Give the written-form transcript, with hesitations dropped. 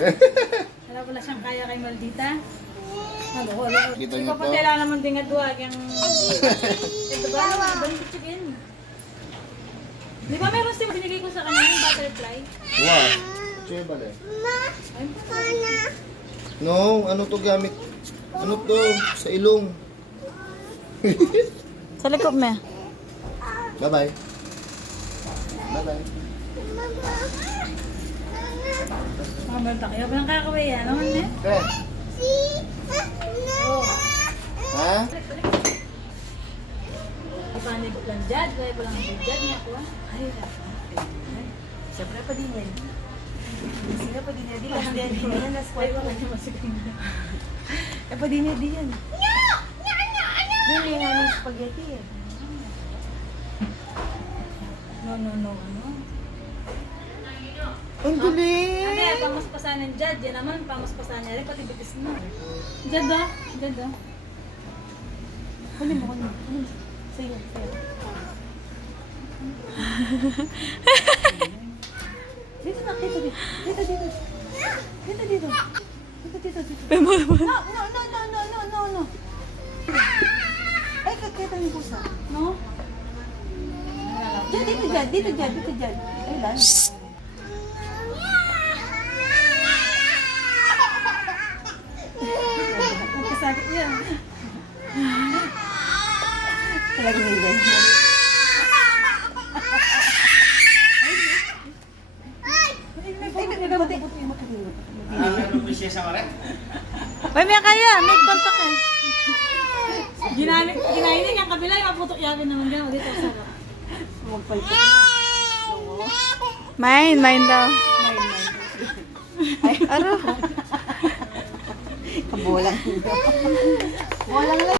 Wala pala siyang kaya kay Maldita. Ano, Kita Hindi niyo pa po. patela naman din nga duwag yung... Ito ba? Ibang chicken. Di ba meron siya binigay ko sa kanya yung butterfly? Wow. Chebale. Ayun. No, ano to gamit? Ano to? Sa ilong. Sa likod mo. Bye-bye. Bye-bye. Mga balta kayo. Walang kakaway yan. Ano man eh? Okay. Oo. Ha? Ipanay ko lang dyan. Kaya ko lang ang dyan niya ko. Ay, Siyempre pa din yan. Sila pa din yan. Di ba hindi yan? Last ay, quarter. wala niya masigang na. Eh pa din yan. Di yan. Yun yung aming spaghetti eh. No. Ang galing! Ate, pamaspasan ng Jad. Yan naman, pamaspasan niya rin. Pati bitis na. Jad ah. Jad ah. Kunin mo. Sa'yo. Dito na, dito. No. Ay, kakita yung pusa. No? Dito dyan. Ay, lan. Ang kasakit niya. Talagang nilay. Uy, may kaya. May kontak eh. Ginainin yung kabila. Yung maputok yakin naman dyan. O, dito sarap. Mine daw. Ay, aro. Kabulang. Walang